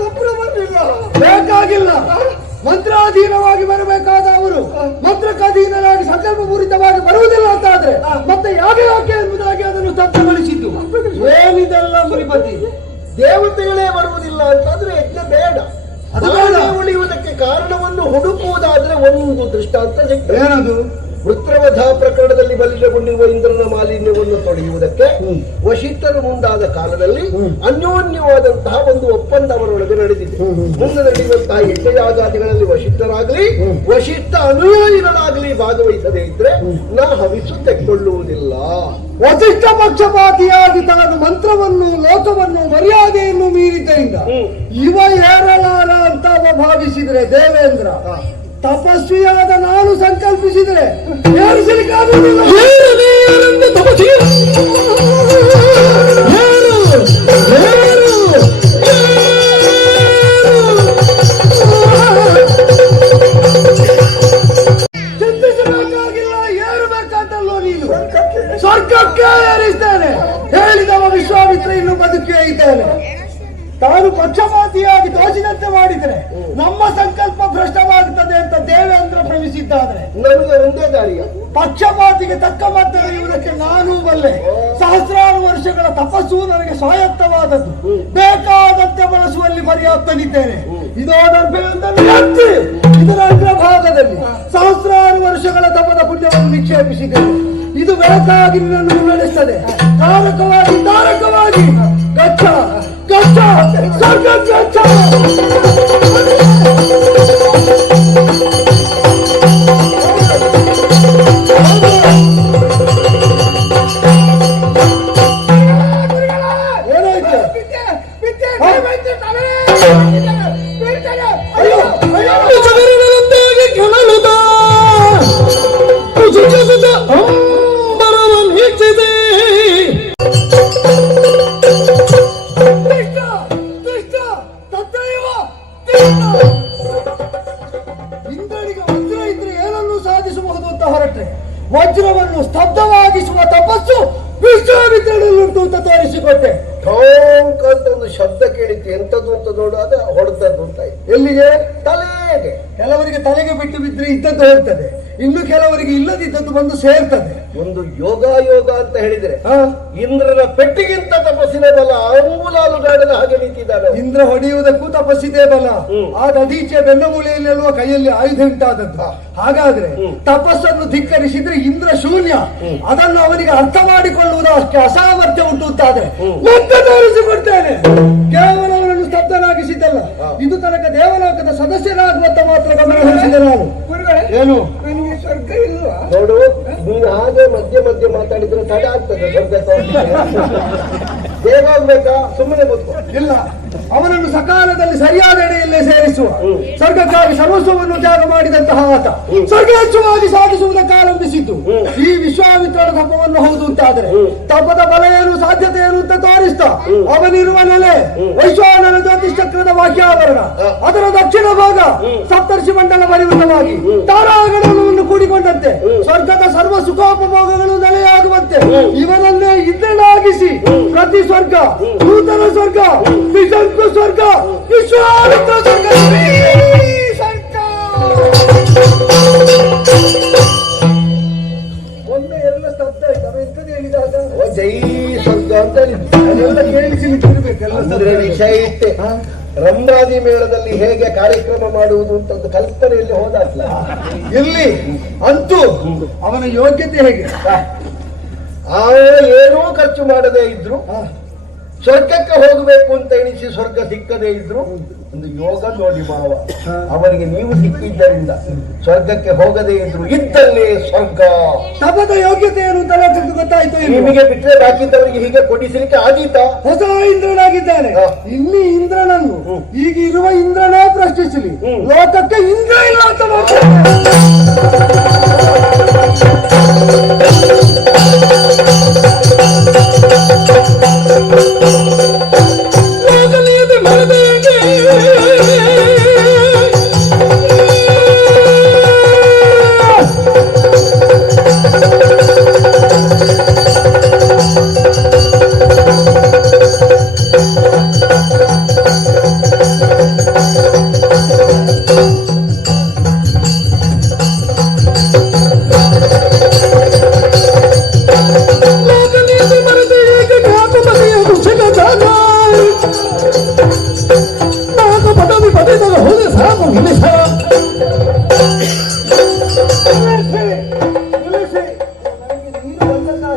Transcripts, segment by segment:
ಒಬ್ಬರು ಬರಲಿಲ್ಲ ಬೇಕಾಗಿಲ್ಲ. ಮಂತ್ರಾಧೀನವಾಗಿ ಬರಬೇಕಾದ ಅವರು ಮಂತ್ರಕಾಧೀನರಾಗಿ ಸಂಕಲ್ಪ ಪೂರಿತವಾಗಿ ಬರುವುದಿಲ್ಲ ಅಂತ ಆದ್ರೆ ಮತ್ತೆ ಯಾಕೆ ಯಾಕೆ ಎಂಬುದಾಗಿ ಅದನ್ನು ತಪ್ಪುಗೊಳಿಸಿದ್ದು ಏನಿದೆಲ್ಲ ಮುನಿಪತಿ? ದೇವತೆಗಳೇ ಬರುವುದಿಲ್ಲ ಅಂತಂದ್ರೆ ಯಜ್ಞ ಬೇಡ. ಉಳಿಯುವುದಕ್ಕೆ ಕಾರಣವನ್ನು ಹುಡುಕುವುದಾದ್ರೆ ಒಂದು ದೃಷ್ಟಾಂತ ಸಿಗ್ತದೆ. ಏನದು? ವೃತ್ರವಧ ಪ್ರಕರಣದಲ್ಲಿ ಬಲಿತಗೊಂಡಿರುವ ಇಂದ್ರನ ಮಾಲಿನ್ಯವನ್ನು ತೊಡೆಯುವುದಕ್ಕೆ ವಶಿಷ್ಠರು ಮುಂದಾದ ಕಾಲದಲ್ಲಿ ಅನ್ಯೋನ್ಯವಾದಂತಹ ಒಂದು ಒಪ್ಪಂದ ಅವರೊಳಗೆ ನಡೆದಿದೆ. ಮುಂದೆ ನಡೆಯುವಂತಹ ಯಜ್ಞಯಾಗಾದಿಗಳಲ್ಲಿ ವಶಿಷ್ಠರಾಗಲಿ ವಶಿಷ್ಠ ಅನುಯಾಯಿಗಳಾಗಲಿ ಭಾಗವಹಿಸದೇ ಇದ್ರೆ ನಾ ಹವಿಸು ತೆಕ್ಕೊಳ್ಳುವುದಿಲ್ಲ. ವಶಿಷ್ಠ ಪಕ್ಷಪಾತಿಯಾಗಿ ತಾನು ಮಂತ್ರವನ್ನು ಲೋಕವನ್ನು ಮರ್ಯಾದೆಯನ್ನು ಮೀರಿದ್ದರಿಂದ. ಇವ ಏರಲಾರ ಅಂತ ಭಾವಿಸಿದ್ರೆ ದೇವೇಂದ್ರ ತಪಸ್ವಿಯಾದ ನಾನು ಸಂಕಲ್ಪಿಸಿದರೆ ಯಾರು ಚಿಂತಿಸಬೇಕಾಗಿಲ್ಲ ಏರಬೇಕಂತಲ್ಲೋ ನೀನು. ಸ್ವರ್ಗಕ್ಕೆ ಏರಿಸ್ತೇನೆ. ಹೇಳಿದವ ವಿಶ್ವಾಮಿತ್ರ ಇನ್ನು ಬದುಕಿಯೇ ಇದ್ದೇನೆ. ತಾನು ಪಕ್ಷಪಾತಿಯಾಗಿ ದೋಷಿದಂತೆ ಮಾಡಿದರೆ ನಮ್ಮ ಸಂಕಲ್ಪ ಭ್ರಷ್ಟವಾಗುತ್ತದೆ ಅಂತ ದೇವೇಂದ್ರ ಭ್ರಮಿಸಿದ್ದಾದ್ರೆ ನನಗೆ ಒಂದೇ ದಾರಿಯ ಪಕ್ಷಪಾತಿಗೆ ತಕ್ಕ ಮದ್ದಳೆಯುವುದಕ್ಕೆ ನಾನು ಬಲ್ಲೆ. ಸಹಸ್ರಾರು ವರ್ಷಗಳ ತಪಸ್ಸು ನನಗೆ ಸ್ವಾಯತ್ತವಾದದ್ದು. ಬೇಕಾದಂತೆ ಬಳಸುವಲ್ಲಿ ಪರ್ಯಾಪ್ತನಿದ್ದೇನೆ. ಇದು ಇದರ ಅಗ್ರಭಾಗದಲ್ಲಿ ಸಹಸ್ರಾರು ವರ್ಷಗಳ ತಪದ ಪುಣ್ಯವನ್ನು ನಿಕ್ಷೇಪಿಸಿದೆ ಇದು ಬೆಳಕಾಗಿ ನನ್ನನ್ನು ನಡೆಸ್ತದೆ ತಾರಕವಾಗಿ ತಾರಕವಾಗಿ. ಗಚ್ಚ. Gotcha! Gotcha! Gotcha! ಶಬ್ದ ಕೇಳಿತ್ತು ಎಂತದ್ದು ಅಂತ ಅದು ಹೊಡೆದದ್ದು ಅಂತ ಎಲ್ಲಿಗೆ? ಎಲ್ಲಿಗೆ ತಲೆಗೆ ಕೆಲವರಿಗೆ ತಲೆಗೆ ಬಿಟ್ಟು ಬಿದ್ರೆ ಇದ್ದದ್ದು ಹೋಗ್ತದೆ. ಇನ್ನು ಕೆಲವರಿಗೆ ಇಲ್ಲದಿದ್ದದ್ದು ಬಂದು ಸೇರ್ತದೆ. ಒಂದು ಯೋಗ ಯೋಗ ಅಂತ ಹೇಳಿದ್ರೆ? ಇಂದ್ರನ ಪೆಟ್ಟಿಗಿಂತ ತಪಸ್ಸಿನ ಬಲ ಅಂಗುಲಾಲು ಗಾಡದ ಹಾಗೆ ನಿಂತಿದ್ದಾನೆ. ಇಂದ್ರ ಹೊಡೆಯುವುದಕ್ಕೂ ತಪಸ್ಸಿದೆ ಬಲ. ಆ ದಧೀಚೆ ಬೆನ್ನಮೂಲೆಯಲ್ಲಿರುವ ಕೈಯಲ್ಲಿ ಆಯುಧ ಉಂಟಾದದ್ದು. ಹಾಗಾದ್ರೆ ತಪಸ್ಸನ್ನು ಧಿಕ್ಕರಿಸಿದ್ರೆ ಇಂದ್ರ ಶೂನ್ಯ. ಅದನ್ನು ಅವನಿಗೆ ಅರ್ಥ ಮಾಡಿಕೊಳ್ಳುವುದು ಅಷ್ಟೇ ಅಸಾಮರ್ಥ್ಯ ಉಂಟು ಅಂತಾದ್ರೆ ಕೇವಲ ಅವನನ್ನು ಇದು ತನಕ ದೇವಲೋಕದ ಸದಸ್ಯರಾಗುವಂತ ಮಾತ್ರ ಗಮನ ಹರಿಸಿದೆ ನಾನು ಏನು? ನೋಡು ನೀನು ಹಾಗೆ ಮಧ್ಯ ಮಧ್ಯ ಮಾತಾಡಿದ್ರೆ ತಡ ಆಗ್ತದೆ ಸ್ವರ್ಗ. ಬೇಗ ಹೋಗ್ಬೇಕಾ ಸುಮ್ಮನೆ ಗೊತ್ತು ಇಲ್ಲ. ಅವನನ್ನು ಸಕಾಲದಲ್ಲಿ ಸರಿಯಾದ ಎಡೆಯಲ್ಲೇ ಸೇರಿಸುವ. ಸ್ವರ್ಗಕ್ಕಾಗಿ ಸರ್ವಸ್ವವನ್ನು ತ್ಯಾಗ ಮಾಡಿದಂತಹ ಆತ. ಸ್ವರ್ಗೇಚ್ಛವಾಗಿ ಸಾಧಿಸುವುದಕ್ಕೆ ಆರಂಭಿಸಿದ್ದು ಈ ವಿಶ್ವಾಮಿತ್ರರ ತಪವನ್ನು ಹೌದು ಅಂತಾದರೆ ತಪದ ಬಲ ಏನು ಸಾಧ್ಯತೆ ಏನು ಅಂತ ತೋರಿಸ್ತಾ. ಅವನಿರುವ ನೆಲೆ ವೈಶ್ವಾನರ ಜ್ಯೋತಿಷ್ಠಕ್ರದ ವಾಕ್ಯಾವರಣ ಅದರ ದಕ್ಷಿಣ ಭಾಗ ಸಪ್ತರ್ಷಿ ಮಂಡಲ ಪರಿವೃತವಾಗಿ ತಾರಾಗಣವನ್ನು ಕೂಡಿಕೊಂಡಂತೆ. ಸ್ವರ್ಗದ ಸರ್ವ ಸುಖೋಪಭೋಗಗಳು ನೆಲೆಯಾಗುವಂತೆ. ಇವನನ್ನೇ ಇದ್ದಾಗಿಸಿ ಪ್ರತಿ ಸ್ವರ್ಗ ನೂತನ ಸ್ವರ್ಗ ವಿಶಂಕು ಸ್ವರ್ಗ ವಿಶ್ವಾಮಿತ್ರ ಸ್ವರ್ಗ. ಒಮ್ಮೆ ಎಲ್ಲ ಸ್ತಬ್ಧ ಎಂತದ್ದು ಹೇಳಿದಾಗ ಜೈ ಸ್ವರ್ಗ ಅಂತ. ಅದೆಲ್ಲ ಕೇಳಿಸಿ ವಿಷಯ ರಂಭಾದಿ ಮೇಳದಲ್ಲಿ ಹೇಗೆ ಕಾರ್ಯಕ್ರಮ ಮಾಡುವುದು ಅಂತ ಒಂದು ಕಲ್ಪನೆಯಲ್ಲಿ ಹೋದಾಗ್ಲ? ಇಲ್ಲಿ ಅಂತೂ ಅವನ ಯೋಗ್ಯತೆ ಹೇಗೆ? ಆ ಏನೂ ಖರ್ಚು ಮಾಡದೇ ಇದ್ರು. ಸ್ವರ್ಗಕ್ಕೆ ಹೋಗಬೇಕು ಅಂತ ಎಣಿಸಿ ಸ್ವರ್ಗ ಸಿಕ್ಕದೇ ಇದ್ರು ಒಂದು ಯೋಗ ನೋಡಿ ಮಾವ. ಅವರಿಗೆ ನೀವು ಸಿಕ್ಕಿದ್ದರಿಂದ ಸ್ವರ್ಗಕ್ಕೆ ಹೋಗದೇ ಇದ್ರು ಇದ್ದಲ್ಲೇ ಸ್ವರ್ಗ. ತಪದ ಯೋಗ್ಯತೆ ಏನು ಅಂತ ಗೊತ್ತಾಯ್ತು ನಿಮಗೆ ಬಿಟ್ಟರೆ ಬಾಕಿದ್ದವರಿಗೆ ಹೀಗೆ ಕೊಡಿಸಲಿಕ್ಕೆ ಆದೀತ ಹೊಸ ಇಂದ್ರನಾಗಿದ್ದಾನೆ. ಇಲ್ಲಿ ಇಂದ್ರನನ್ನು ಈಗ ಇರುವ ಇಂದ್ರನೇ ಪ್ರಶ್ನಿಸಲಿ. ಲೋಕಕ್ಕೆ ಇಂದ್ರ ಇಲ್ಲ ಅಂತ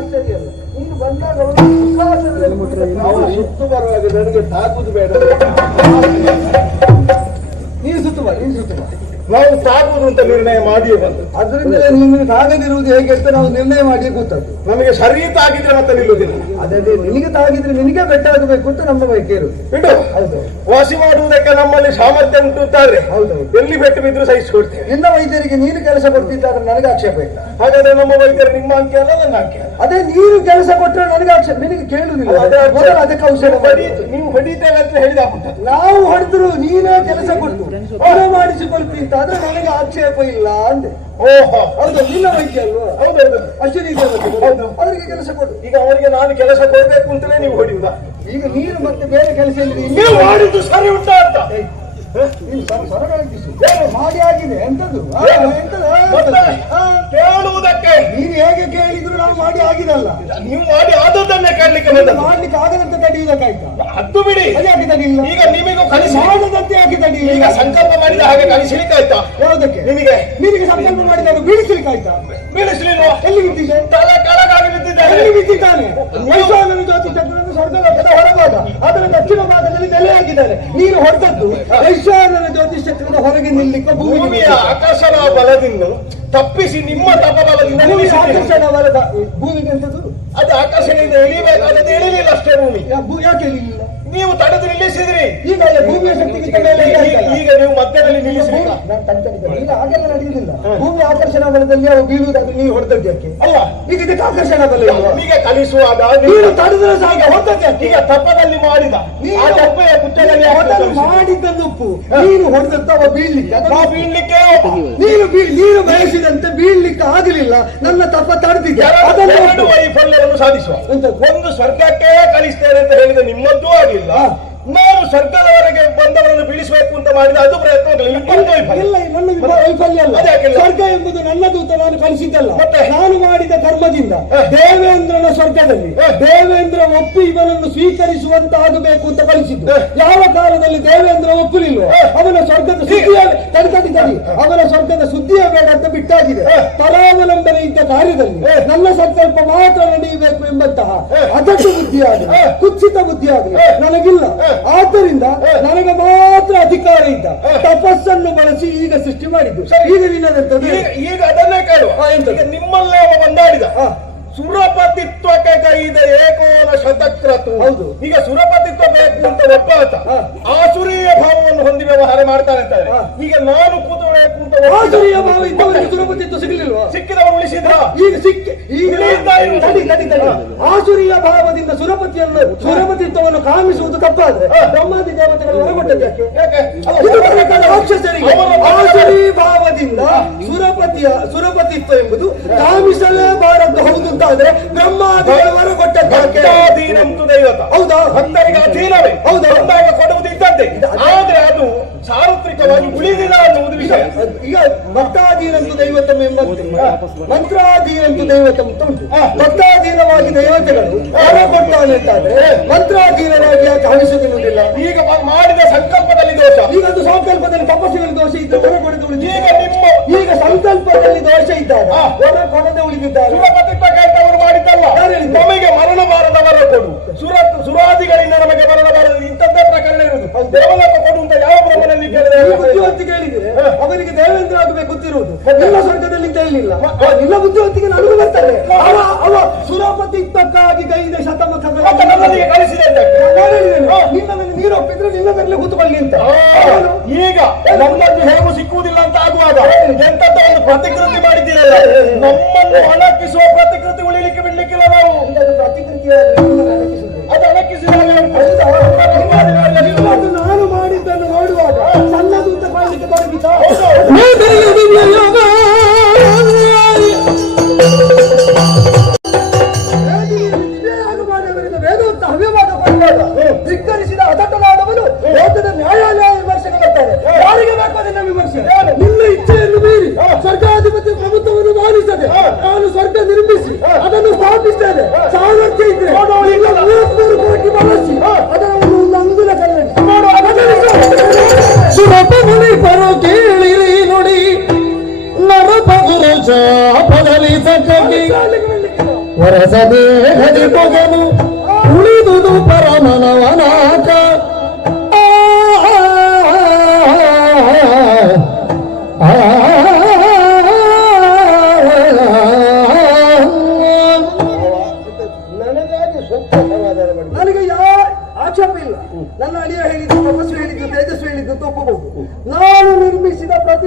ಆಶ್ಚರ್ಯ ಅಲ್ಲ ನೀನು ಬಂದಾಗ ಸುತ್ತು ಬರುವಾಗ ನನಗೆ ತಾಕುದು ಬೇಡ. ನೀನು ಸುತ್ತು ನೀನು ನಾವು ಸಾಗುವುದು ಅಂತ ನಿರ್ಣಯ ಮಾಡಿಯೇ ಬಂದು ಅದರಿಂದ ನಿಮಗೆ ತಾಗದಿರುವುದು ಹೇಗೆ ಅಂತ ನಾವು ನಿರ್ಣಯ ಮಾಡಿ ಕೂತದ್ದು. ನಮಗೆ ಸರಿ ತಾಗಿದ್ರೆ ಮತ್ತೆ ನಿಲ್ಲುವುದಿಲ್ಲ. ಅದೇ ಅದೇ ನಿನಗೆ ತಾಗಿದ್ರೆ ನಿನಗೆ ಬೆಟ್ಟಾಗಬೇಕು ಅಂತ ನಮ್ಮ ಬೈಕ್ ಇರುವುದು. ಬಿಡು. ಹೌದು. ವಾಸಿ ಮಾಡುವುದಕ್ಕೆ ನಮ್ಮಲ್ಲಿ ಸಾಮರ್ಥ್ಯ ಉಂಟು ಅಂತಾರೆ ಹೌದು. ಎಲ್ಲಿ ಬೆಟ್ಟ ಬಿದ್ರು ಸಹಿಸಿಕೊಡ್ತೇವೆ. ನಿನ್ನ ವೈದ್ಯರಿಗೆ ನೀನು ಕೆಲಸ ಕೊಡ್ತಿದ್ದಾರೆ ನನಗೆ ಆಕ್ಷೇಪ ಇಲ್ಲ. ಹಾಗಾದ್ರೆ ನಮ್ಮ ವೈದ್ಯರು ನಿಮ್ಮ ಅಂಕೆ ಅಲ್ಲ ನನ್ನ ಅಂಕೆ. ಅದೇ ನೀನು ಕೆಲಸ ಕೊಟ್ಟರೆ ನನಗೆ ಆಕ್ಷೇಪ ನಿನಗೆ ಕೇಳುವುದಿಲ್ಲ. ಅದಕ್ಕೆ ಔಷಧ ನೀವು ಹೊಡಿತೇವೆ ಅಂತ ಹೇಳಿದ ನಾವು ಹೊಡೆದ್ರು ನೀನೇ ಕೆಲಸ ಕೊಟ್ಟು. ಮಾಡಿಸಿಕೊಳ್ತಿ ಅಂತ ಆದ್ರೆ ನನಗೆ ಆಕ್ಷೇಪ ಇಲ್ಲ ಅಂದೆ. ಓಹೋ. ಹೌದು ನಿನ್ನ ವೈದ್ಯ ಅಲ್ವಾ? ಹೌದೌದು ಅಶ್ವಿನಿ ದೇವತೆ ಹೌದು. ಅವರಿಗೆ ಕೆಲಸ ಕೊಡು. ಈಗ ಅವರಿಗೆ ನಾನು ಕೆಲಸ ಕೊಡ್ಬೇಕು ಅಂತಲೇ ನೀವು ಹೊಡಿಯುವುದಾ? ಈಗ ನೀನು ಮತ್ತೆ ಬೇರೆ ಕೆಲಸ ಇಲ್ಲಿ ನೀವು ಮಾಡಿದ್ದು ಸರಿ ಉಂಟಾ ಅಂತ. ಮಾಡಿ ಆಗಿದೆ ಎಂತದ್ದು? ಕೇಳುವುದಕ್ಕೆ? ನೀನು ಹೇಗೆ ಕೇಳಿದ್ರು ನಾವು ಮಾಡಿ ಆಗಿದಲ್ಲ ನೀವು ಮಾಡಿ ಆದದ್ದನ್ನೇ ಕೇಳಲಿಕ್ಕೆ ಮಾಡ್ಲಿಕ್ಕೆ ಆಗದಂತ ತಡೆಯುವುದಕ್ಕಾಯ್ತಾ? ಅದು ಬಿಡಿ. ಯಾಕೆ ತಡೆಯಿಲ್ಲ ಈಗ ನಿಮಗೂ ಕಲಿಸಿ. ಮಾಡದಂತೆ ಯಾಕೆ ತಡೆಯಿಲ್ಲ ಈಗ ಸಂಕಲ್ಪ ಮಾಡಿದ ಹಾಗೆ ಕಲಿಸಲಿಕ್ಕಾಯ್ತಾ? ಯಾವುದಕ್ಕೆ? ನಿಮಗೆ. ನಿಮಗೆ ಸಂಕಲ್ಪ ಮಾಡಿದಾಗ ಬೀಳಿಸ್ಲಿಕ್ಕಾಯ್ತಾ? ಬೀಳಿಸ್ಲಿಲ್ವಾ? ಎಲ್ಲಿ ಬಿದ್ದಿದೆ? ತಲೆ ಕೆಳಗಾಗಿ ಬಿದ್ದಿದ್ದಾನೆ. ಎಲ್ಲಿ ಬಿದ್ದಿದ್ದಾನೆ? ವೈಶ್ವಾನರ ಜ್ಯೋತಿ ಚಕ್ರವನ್ನು ಹೊರಭಾಗ ಅದರ ದಕ್ಷಿಣ ಭಾಗದಲ್ಲಿ ನೆಲೆ ಹಾಕಿದ್ದಾರೆ ನೀನು ಹೊರಟದ್ದು ಐಶ್ವರ್ಯನ ಜ್ಯೋತಿಷ್ಯದಿಂದ ಹೊರಗೆ ನಿಲ್ಲಿಕ್ಕೆ ಭೂಮಿಯ ಆಕರ್ಷಣ ಬಲದಿಂದ ತಪ್ಪಿಸಿ ನಿಮ್ಮ ತಪಬಲದಿಂದ. ಆಕರ್ಷಣ ಬಲದ ಭೂಮಿಗೆ ಅದು ಆಕರ್ಷಣೆಯಿಂದ ಇಳಿಬೇಕಾದದ್ದು ಇಳಿಲಿಲ್ಲ ಅಷ್ಟೇ ಭೂಮಿ. ಯಾಕೆ ಇಳಿಲಿಲ್ಲ? ನೀವು ತಡೆದು ನಿಲ್ಲಿಸಿದ್ರಿ. ಈಗ ಭೂಮಿಯ ಈಗ- ನೀವು ಮಧ್ಯದಲ್ಲಿ ನಿಲ್ಲಿಸಿ ನಾನು ತಡ್ಕೊಂಡಿದ್ದೆ. ಈಗ ಹಾಗೆಲ್ಲ ನಡೆಯುವುದಿಲ್ಲ. ಭೂಮಿ ಆಕರ್ಷಣ ಬಲದಲ್ಲಿ ಅವು ಬೀಳುವುದಾಗಿ ನೀವು ಹೊಡೆದದ್ದು ಯಾಕೆ ಅಲ್ಲ. ಈಗ ಇದಕ್ಕೆ ಆಕರ್ಷಣ ಬಲ? ನಿಮಗೆ ಕಲಿಸುವಾಗ ನೀನು ನೀವು ತಡೆದ್ರೆ ಸಾಕ ಹೊತ್ತದ್ದು ಯಾಕೆ ಈಗ ತಪ್ಪದಲ್ಲಿ ಮಾಡಿದ. ಆ ತಪ್ಪೆಯ ಕುற்றದಲ್ಲಿ ಯಾಕೆ ಮೊದಲು? ಮಾಡಿದ್ದನ್ನು ಉಪ್ಪು. ನೀನು ಹೊಡೆದದ್ದು ಅವ ಬೀಳ್ಲಿಕ್ಕೆ. ಅಥವಾ ಬೀಳ್ಲಿಕ್ಕೆ ನೀನು ಬೀಳ್- ನೀನು ಬಯಸಿದಂತೆ ಬೀಳ್ಲಿಕ್ಕೆ ಆಗಲಿಲ್ಲ. ನನ್ನ ತಪ್ಪ ತಡೆದಿದ್ದೆ. ಅದನ್ನು. ವೈಫಲ್ಯವನ್ನು ಸಾಧಿಸುವ? ಒಂದು ಸ್ವರ್ಗಕ್ಕೆ ಕಲಿಸ್ತೇನೆ ಅಂತ ಹೇಳಿದ ನಿಮ್ಮದ್ದೂ ಆಗಿಲ್ಲ 来。ನಾನು ಸರ್ಕಾರದವರೆಗೆ ಬಂದವರನ್ನು ಬಿಡಿಸಬೇಕು ಅಂತ ಮಾಡಿದ ಅದು ಪ್ರಯತ್ನ? ಸ್ವರ್ಗ ಎಂಬುದು ನನ್ನ ದೂತ ನಾನು ಕಲಿಸಿದ್ದಲ್ಲ ಮತ್ತೆ? ನಾನು ಮಾಡಿದ ಕರ್ಮದಿಂದ ದೇವೇಂದ್ರನ ಸ್ವರ್ಗದಲ್ಲಿ. ದೇವೇಂದ್ರ ಒಪ್ಪಿ ಇವನನ್ನು ಸ್ವೀಕರಿಸುವಂತಾಗಬೇಕು ಅಂತ ಕಲಿಸಿದ್ದು ಯಾವ ಕಾಲದಲ್ಲಿ ದೇವೇಂದ್ರ ಒಪ್ಪಲಿಲ್ಲ ಅವನ ಸ್ವರ್ಗದ ಸುದ್ದಿಯ ತಡಿ ಅವನ ಸ್ವರ್ಗದ ಸುದ್ದಿಯ ಬೇಡ ಅಂತ ಬಿಟ್ಟಾಗಿದೆ. ಪರಾವಲಂಬನೆ ಇದ್ದ ಕಾರ್ಯದಲ್ಲಿ ನನ್ನ ಸಂಕಲ್ಪ ಮಾತ್ರ ನಡೆಯಬೇಕು ಎಂಬಂತಹ ಅದಕ್ಕೆ ಬುದ್ಧಿಯಾಗಲಿ ಕುಚಿತ ಕುತ್ಸಿತ ಬುದ್ಧಿಯಾಗಲಿ. ನನಗಿಲ್ಲ. ಆದ್ದರಿಂದ. ನನಗೆ ಮಾತ್ರ ಅಧಿಕಾರ ಇದ್ದ ತಪಸ್ಸನ್ನು ಬಳಸಿ ಈಗ ಸೃಷ್ಟಿ ಮಾಡಿದ್ದು. ಈಗ ನಿನ್ನದಂತ ಈಗ ಅದನ್ನೇ ಕೇಳುವ ನಿಮ್ಮಲ್ಲೇ ಹಾ. ಸುರಪತಿತ್ವಕ್ಕೆ ಕೈದ ಏಕೋನ ಶತಕ್ರತು ಹೌದು. ಈಗ ಸುರಪತಿತ್ವ ಬೇಕು ಅಂತ ಒಪ್ಪಾತ. ಆಸುರೀಯ ಭಾವವನ್ನು ಹೊಂದಿ ವ್ಯವಹಾರ ಮಾಡ್ತಾನೆ ಅಂತಾರೆ ಈಗ ನಾನು ಕೂತು. ಆಸುರಿಯ ಭಾವ ಇದ್ದವರಿಗೆ ಸುರಪತಿತ್ವ ಸಿಗಲಿಲ್ವಾ? ಸಿಕ್ಕಿದವರು ಉಳಿಸಿದ್ರ? ಈಗ ಸಿಕ್ಕಿ ಈಗ ತಡಿ ತಡಿ ತಡಿ ಆಸುರಿಯ ಭಾವದಿಂದ ಸುರಪತಿಯನ್ನು ಸುರಪತಿತ್ವವನ್ನು ಕಾಮಿಸುವುದು ತಪ್ಪಾದ್ರೆ. ಬ್ರಹ್ಮಾದಿ ದೇವತೆಗಳು ಹೊರಗೊಟ್ಟದ್ದು ಯಾಕೆ? ರಾಕ್ಷಸರಿಗೆ. ಆಸುರಿ ಭಾವದಿಂದ. ಸುರಪತಿಯ ಸುರಪತಿತ್ವ ಎಂಬುದು ಕಾಮಿಸಲೇಬಾರದು ಹೌದು ಅಂತ ಆದ್ರೆ ಬ್ರಹ್ಮಾದಿ ಹೊರಗೊಟ್ಟದ್ದು ಯಾಕೆ? ಹೌದಾ? ಭಕ್ತರಿಗೆ ಅಧೀನವೇ. ಹೌದಾ? ಸಾರ್ವತ್ರಿಕವಾಗಿ ಉಳಿದಿಲ್ಲ ಅನ್ನುವುದು ವಿಷಯ. ಈಗ ಭಕ್ತಾಧೀನಂತು ದೈವತಂ ಎಂಬ ಮಂತ್ರಾಧೀನಂತು ದೈವತಂ ಅಂತ ಉಂಟು. ಭಕ್ತಾಧೀನವಾಗಿ ದೈವತೆಗಳು ಯಾರೋ ಕೊಡ್ತಾನೆ ಅಂತಾದ್ರೆ ಮಂತ್ರಾಧೀನವಾಗಿ ಯಾಕೆ ಹವಿಸುತ್ತಿರುವುದಿಲ್ಲ ಈಗ ಮಾಡಿದ ಸಂಕಲ್ಪದಲ್ಲಿ ದೋಷ. ಈಗ ಅದು ಸಂಕಲ್ಪದಲ್ಲಿ ತಪಸ್ಸಿನಲ್ಲಿ ದೋಷ ಇದ್ದು ಹೊರ ಕೊಡದೆ ಈಗ ನಿಮ್ಮ ಈಗ ಸಂಕಲ್ಪದಲ್ಲಿ ದೋಷ ಇದ್ದಾಗ. ಹೊರ ಕೊಡದೆ ಉಳಿದಿದ್ದಾರೆ ಸುರಪತಿತ್ವ ಕೇಳ್ತವರು ಮಾಡಿದ್ದಲ್ಲ ಯಾರು ಹೇಳಿದ್ದು? ನಮಗೆ ಮರಣ ಬಾರದವರ ಕೊಡು ಸುರ ಸುರಾದಿಗಳಿಂದ ನಮಗೆ ಮರಣ ಬಾರದು ಇಂಥದ್ದೇ ಪ್ರಕರಣ ಇರುವುದು ದೇವಲೋಕ ಕೊಡು ಅಂತ ಯಾವ ಬ್ರಹ್ಮನಲ್ಲಿ ಕೇಳಿದೆ ಈ ಬುದ್ಧಿವಂತಿಕೆ ಕೇಳಿದ್ರೆ ಅವನಿಗೆ ದೇವೇಂದ್ರ ಆಗಬೇಕು ಗೊತ್ತಿರುವುದು ಎಲ್ಲ ಸ್ವರ್ಗದಲ್ಲಿ ಅಂತ ಹೇಳಿಲ್ಲ ಇಲ್ಲ ಬುದ್ಧಿವಂತಿಗೆ ನನಗೂ ಬರ್ತಾರೆ ಅವ ಗೈದ ಶತಮತಗಳ ಮತ್ತೆ ನನ್ನೊಂದಿಗೆ ಕಳಿಸಿದೆ ನಿನ್ನದಲ್ಲಿ ನೀರು ಒಪ್ಪಿದ್ರೆ ನಿನ್ನದಲ್ಲಿ ಕೂತ್ಕೊಳ್ಳಿ ಅಂತ. ಈಗ ನಮ್ಮನ್ನು ಹೇಗೂ ಸಿಕ್ಕುವುದಿಲ್ಲ ಅಂತ ಆಗುವಾಗ ಎಂತ ಒಂದು ಪ್ರತಿಕೃತಿ ಮಾಡಿದ್ದೀರಲ್ಲ? ನಮ್ಮನ್ನು ಅಣಕಿಸುವ ಪ್ರತಿಕೃತಿ ಉಳಿಲಿಕ್ಕೆ ಬಿಡ್ಲಿಕ್ಕಿಲ್ಲ ನಾವು. ಅಣಕಿಸುವುದು. ಅದು ಅಣಕಿಸಿದಾಗ ನಾನು ಮಾಡಿದ್ದನ್ನು ನೋಡುವಾಗ ಸಣ್ಣದು ಅಂತ ಮಾಡಲಿಕ್ಕೆ ಧಿಕ್ಕರಿಸಿದ ಅದಟನಾದವನು ಲೋಕದ ನ್ಯಾಯಾಲಯ ವಿಮರ್ಶೆಗೆ ಬರ್ತಾರೆ ಯಾರಿಗೆ ಬೇಕು ಅದನ್ನ ವಿಮರ್ಶೆ. ನಿಮ್ಮ ಇಚ್ಛೆಯನ್ನು ಮೀರಿ ಸರ್ಕಾರಾಧಿಪತಿ ಪ್ರಭುತ್ವವನ್ನು ಮಾನಿಸದೆ ನಾನು ಸ್ವರ್ಗ ನಿರ್ಮಿಸಿ ಅದನ್ನು ಸ್ಥಾಪಿಸ್ತೇನೆ ಸಾಮರ್ಥ್ಯ ಇದ್ರೆ ಮೂವತ್ಮೂರು ಕೋಟಿ ಬಳಸಿ ಅದರ ಒಂದು ಒಂದು ಅಂಗುಲ ಕನ್ನಡಿ ಪರ ಕೇಳಿರಿ ನುಡಿ. ನರಪಗುರು ಚಾಪದಲ್ಲಿ ಸಕಲಿ ವರಸದೆ ಹದಿ ಪೊಗನು ಉಳಿದುದು మనవనాథ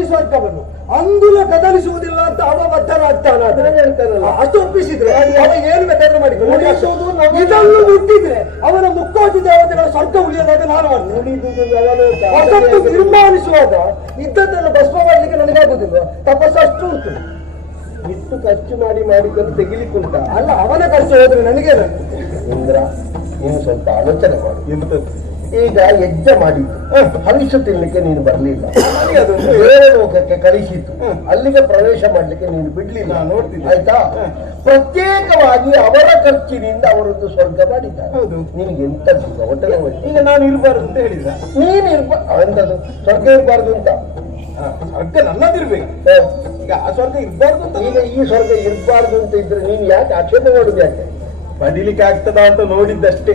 ಸ್ವರ್ಗವನ್ನು ಅಂಗುಲ ಕದಲಿಸುವುದಿಲ್ಲ ಅಂತ ಅವ ಬದ್ಧನಾಗ್ತಾನ ಹೇಳ್ತಾನಲ್ಲ. ಅಷ್ಟು ಒಪ್ಪಿಸಿದ್ರೆ. ಅವ ಏನು ಬೇಕಾದ್ರೆ ಮಾಡಿ ಇದನ್ನು ಮುಟ್ಟಿದ್ರೆ ಅವನ ಮುಕ್ಕೋಟಿ ದೇವತೆಗಳ ಸ್ವರ್ಗ ಉಳಿಯೋದಾಗ ನಾನು ಮಾಡ್ತೀನಿ. ಹೊಸತ್ತು ತೀರ್ಮಾನಿಸುವಾಗ ಇದ್ದದ್ದನ್ನು ಭಸ್ಮ ಮಾಡಲಿಕ್ಕೆ ನನಗಾಗುದಿಲ್ಲ ತಪಸ್ಸು ಅಷ್ಟು ಉಂಟು. ಇಷ್ಟು ಖರ್ಚು ಮಾಡಿ ಮಾಡಿಕೊಂಡು ತೆಗಿಲಿಕ್ಕುಂಟ? ಅಲ್ಲ ಅವನ ಖರ್ಚು ಹೋದ್ರೆ ನನಗೇನು ಇಂದ್ರ ನೀನು ಸ್ವಲ್ಪ ಆಲೋಚನೆ ಮಾಡು. ಈಗ ಹೆಜ್ಜೆ ಮಾಡಿದ್ದು. ಹವಿಷ ತಿನ್ಲಿಕ್ಕೆ ನೀನು ಬರ್ಲಿಲ್ಲ. ಅದು ಬೇರೆ ಲೋಕಕ್ಕೆ ಕಳಿಸಿತ್ತು ಅಲ್ಲಿಗೆ ಪ್ರವೇಶ ಮಾಡ್ಲಿಕ್ಕೆ ನೀನು ಬಿಡ್ಲಿಲ್ಲ. ನೋಡ್ತೀನಿ ಆಯ್ತಾ? ಪ್ರತ್ಯೇಕವಾಗಿ ಅವರ ಖರ್ಚಿನಿಂದ ಅವರದ್ದು ಸ್ವರ್ಗ ಮಾಡಿದ್ದಾರೆ. ನಿನಗೆ ಎಂತ ಹೊಟ್ಟೆ ಈಗ ನಾನು ಇರಬಾರ್ದು ಅಂತ ಹೇಳಿದ. ನೀನು ಇರ್ಬಾ ಎಂತದು? ಸ್ವರ್ಗ ಇರಬಾರ್ದು ಅಂತ? ಸ್ವರ್ಗ ನನ್ನದಿರ್ಬೇಕು. ಈಗ ಆ ಸ್ವರ್ಗ ಇರಬಾರ್ದು ಅಂತ ಈಗ ಈ ಸ್ವರ್ಗ ಇರಬಾರ್ದು ಅಂತ ಇದ್ರೆ ನೀನು ಯಾಕೆ ಆಕ್ಷೇಪ ಮಾಡುದು ಯಾಕೆ? ಪಡಿಲಿಕ್ಕೆ ಆಗ್ತದಾ ಅಂತ ನೋಡಿದ್ದಷ್ಟೇ.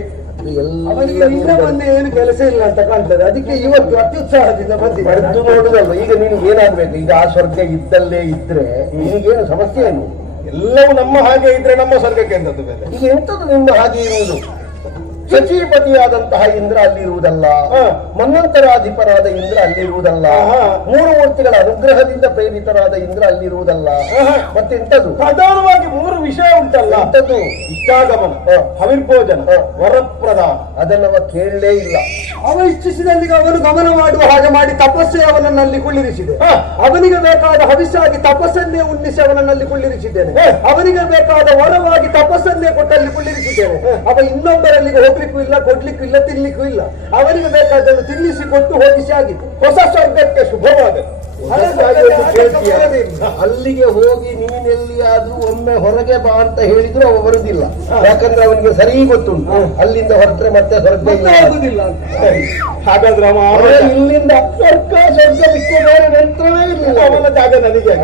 ಅವನಿಗೆ ನಿನ್ನ ಮೊನ್ನೆ ಏನು ಕೆಲಸ ಇಲ್ಲ ಅಂತ ಕಾಣ್ತದೆ. ಅದಕ್ಕೆ ಇವತ್ತು ಅತ್ಯುತ್ಸಾಹದಿಂದ ಬಂದಿ ಬರೆದು ನೋಡುದಲ್ಲ ಈಗ ನಿನಗೆ ಏನಾಗ್ಬೇಕು? ಈಗ ಆ ಸ್ವರ್ಗ ಇದ್ದಲ್ಲೇ ಇದ್ರೆ ನಿನಗೇನು ಸಮಸ್ಯೆ ಏನು? ಎಲ್ಲವೂ ನಮ್ಮ ಹಾಗೆ ಇದ್ರೆ ನಮ್ಮ ಸ್ವರ್ಗಕ್ಕೆ ಎಂತದ್ದು ಬೇರೆ ಈಗ ಎಂತದ್ದು ನಿಮ್ಮ ಹಾಗೆ ಇರುವುದು? ಶಚಿಪತಿಯಾದಂತಹ ಇಂದ್ರ ಅಲ್ಲಿರುವುದಲ್ಲ. ಮನ್ನಂತರಾಧಿಪರಾದ ಇಂದ್ರ ಅಲ್ಲಿರುವುದಲ್ಲ. ಮೂರು ಮೂರ್ತಿಗಳ ಅನುಗ್ರಹದಿಂದ ಪ್ರೇರಿತರಾದ ಇಂದ್ರ ಅಲ್ಲಿರುವುದಲ್ಲ. ಮತ್ತೆ ಇಂಥದ್ದು ಪ್ರಧಾನವಾಗಿ ಮೂರು ವಿಷಯ ಉಂಟಲ್ಲ. ಇಂಥದ್ದು ಇಷ್ಟಾಗಮನ. ಹವಿರ್ಭೋಜನ. ವರಪ್ರದಾನ. ಅದನ್ನವ ಕೇಳಲೇ ಇಲ್ಲ. ಅವ ಇಚ್ಛಿಸಿದಲ್ಲಿ ಅವನು ಗಮನ ಮಾಡುವ ಹಾಗೆ ಮಾಡಿ ತಪಸ್ಸೆ ಅವನನ್ನಲ್ಲಿ ಕುಳ್ಳಿರಿಸಿದೆ. ಅವನಿಗೆ ಬೇಕಾದ ಹವಿಸ್ಸಾಗಿ ತಪಸ್ಸನ್ನೇ ಉಣ್ಣಿಸಿ ಅವನನ್ನಲ್ಲಿ ಕುಳ್ಳಿರಿಸಿದ್ದೇನೆ. ಅವನಿಗೆ ಬೇಕಾದ ವರವಾಗಿ ತಪಸ್ಸನ್ನೇ ಕೊಟ್ಟಲ್ಲಿ ಕುಳ್ಳಿರಿಸಿದ್ದೇನೆ. ಅವ ಇನ್ನೊಬ್ಬರಲ್ಲಿ ಹೋಗ್ಲಿಕ್ಕೂ ಇಲ್ಲ ಕೊಡ್ಲಿಕ್ಕೂ ಇಲ್ಲ ತಿನ್ಲಿಕ್ಕೂ ಇಲ್ಲ. ಅವನಿಗೆ ಬೇಕಾದನ್ನು ತಿನ್ನಿಸಿ ಕೊಟ್ಟು ಹೋಗಿಸಿ ಆಗಿದೆ ಹೊಸ ಸ್ವರ್ಗಕ್ಕೆ ಶುಭವಾದ? ಅಲ್ಲಿಗೆ ಹೋಗಿ ನೀನೆಲ್ಲಿಯಾದ್ರೂ ಒಮ್ಮೆ ಹೊರಗೆ ಬಾ ಅಂತ ಹೇಳಿದ್ರು ಅವ ಬರುದಿಲ್ಲ. ಯಾಕಂದ್ರೆ ಅವನಿಗೆ ಸರಿ ಗೊತ್ತುಂಟು. ಅಲ್ಲಿಂದ ಹೊರಟ್ರೆ ಮತ್ತೆ ಸ್ವರ್ಗ ಇಲ್ಲ. ಅಂತ. ಹಾಗಾದ್ರೆ ಇಲ್ಲಿಂದ ಸ್ವರ್ಗ ಸ್ವರ್ಗ ಬಿಟ್ಟು ಬೇರೆ ನಂತರವೇ ಇರಲಿಲ್ಲ ಅವನ ಜಾಗ ನನಗೆ.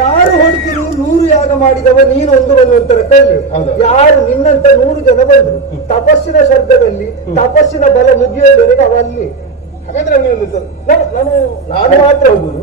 ಯಾರು ಹೊಡ್ತಿರು ನೂರು ಯಾಗ ಮಾಡಿದವ ನೀನು ಒಂದು ಅನ್ನುವಂತರ ಅಂತ ಹೌದು. ಯಾರು ನಿನ್ನಂತ ನೂರು ಜನ ಬಂದ್ರು. ತಪಸ್ಸಿನ ಸ್ವರ್ಗದಲ್ಲಿ ತಪಸ್ಸಿನ ಬಲ ಮುಗಿಯೋದವರೆಗೆ ಅವ ಅಲ್ಲಿ. ಹಾಗಾದ್ರೆ ನಾನು ನಾನು ಮಾತ್ರ ಹೋಗುದು.